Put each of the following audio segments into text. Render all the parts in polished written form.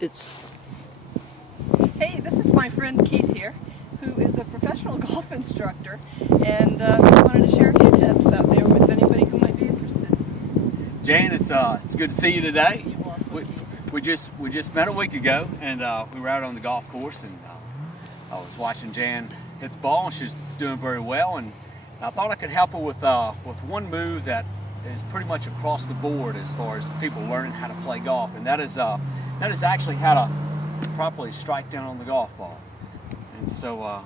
it's... Hey, this is my friend Keith here, who is a professional golf instructor, and he wanted to share a few tips out there with anybody who might be interested. Jan, it's good to see you today. You also, We just met a week ago, and we were out on the golf course, and I was watching Jan hit the ball, and she's doing very well. And I thought I could help her with one move that is pretty much across the board as far as people learning how to play golf, and that is actually how to properly strike down on the golf ball. And so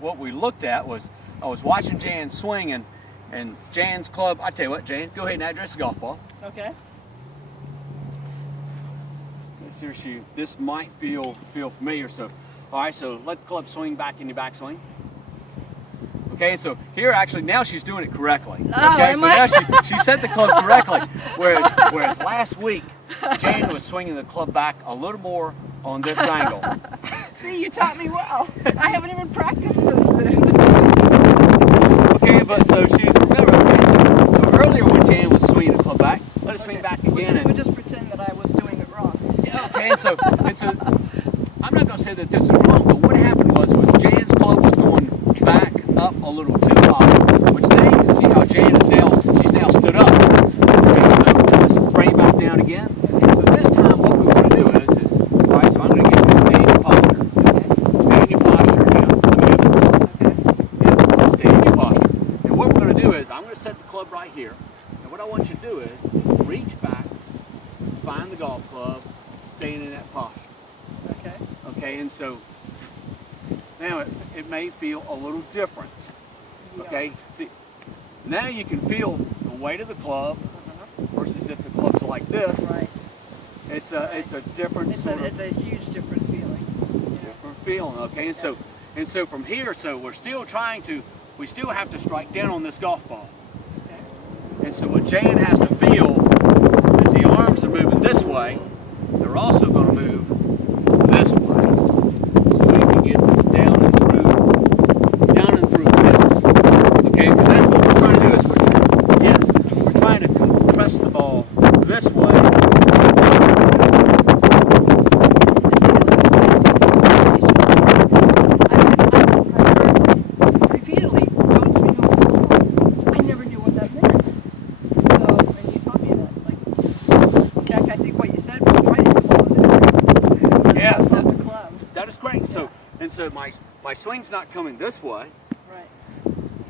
what we looked at was, I was watching Jan swing, and Jan's club. I tell you what, Jan, go ahead and address the golf ball. okay. This might feel familiar. So, all right. So let the club swing back in your backswing. Okay. So here, actually, now she's doing it correctly. Oh, okay. am So I? now she set the club correctly. Whereas last week, Jan was swinging the club back a little more on this angle. See, you taught me well. I haven't even practiced since then. Okay, but so she's remember. So earlier when Jan was swinging the club back, let her swing back again. We'll just pretend that I was doing it wrong. Okay, and so I'm not going to say that this is wrong, but what happened was Jan's club was going back up a little too high, which now you can see how Jan is she's now stood up. Okay, so let's bring it back down again. So this time what we want to do is all right, so I'm going to get you to stay in your posture. Stay in your posture now. Yeah, stay in your posture. And what we're going to do is I'm going to set the club right here. And what I want you to do is reach back, find the golf club, staying in that posture. Okay. Okay, and so now it may feel a little different. Okay, see, now you can feel the weight of the club versus if the club's like this. Right. It's a different It's sort a huge different feeling. different feeling. Okay, and so from here, so we still have to strike down on this golf ball. Okay. And so what Jan has to feel is the arms are moving this way. They're also going to move this way, so we can get this down and through this. Okay, but that's what we're trying to do. Is we're trying to compress the ball this way. Repeatedly, don't swing off the ball. I never knew what that meant. So when you taught me that, it's like, in fact, I think what you said was right at the ball. Yes. Set the club. That is great. So my swing's not coming this way. Right.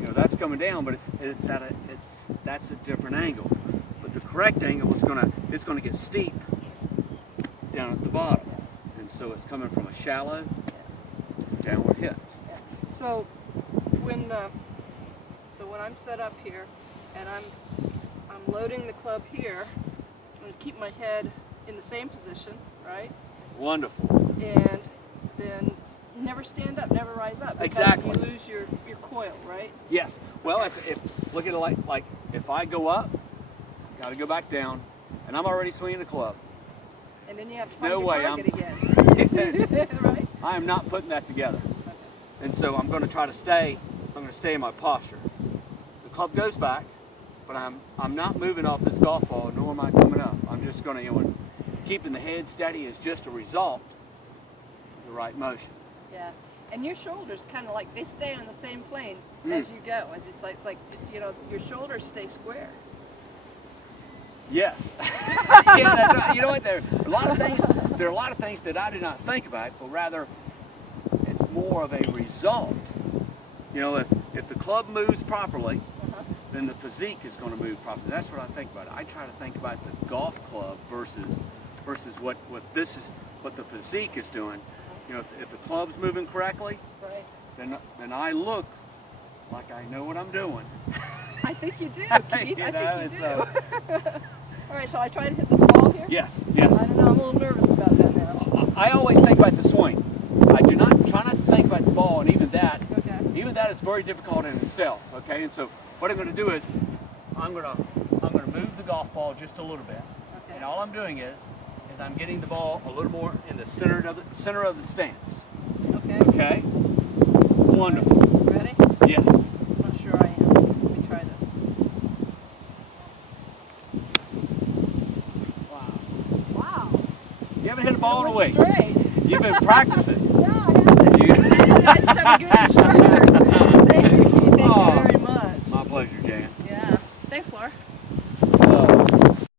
You know, that's coming down, but that's a different angle. But the correct angle is it's gonna get steep down at the bottom, and so it's coming from a shallow downward hit. So when I'm set up here and I'm loading the club here, I'm going to keep my head in the same position, right? Wonderful. And then never stand up, never rise up. Because Exactly. you lose your coil, right? Yes. Well, if look at it like if I go up, got to go back down, and I'm already swinging the club. And then you have to find No your way, target again. Right? I am not putting that together. And so I'm going to try to stay. I'm going to stay in my posture. The club goes back, but I'm not moving off this golf ball, nor am I coming up. I'm just going to, keeping the head steady is just a result of the right motion. Yeah. And your shoulders kind of like, they stay on the same plane as you go. And it's like your shoulders stay square. Yes. Yeah, that's right. You know what? There are a lot of things that I do not think about, but rather it's more of a result. You know, if the club moves properly, then the physique is going to move properly. That's what I think about it. I try to think about the golf club versus what the physique is doing. You know, if the club's moving correctly, Right. then I look like I know what I'm doing. I think you do, Keith. You I know, think you do. so- All right, shall I try to hit this ball here? Yes. I don't know, I'm a little nervous about that now. I always think about the swing. I try not to think about the ball, and even that is very difficult in itself. Okay, and so what I'm going to do is I'm going to move the golf ball just a little bit, and all I'm doing is I'm getting the ball a little more in the center of the stance. Okay. Okay. Wonderful. Ready? Yes. I'm not sure I am. Let me try this. Wow. You haven't hit a ball in a week. Great. You've been practicing. Yeah, I just have a good instructor. Thank you, Keith. Thank you very much. My pleasure, Jan. Yeah. Thanks, Laura.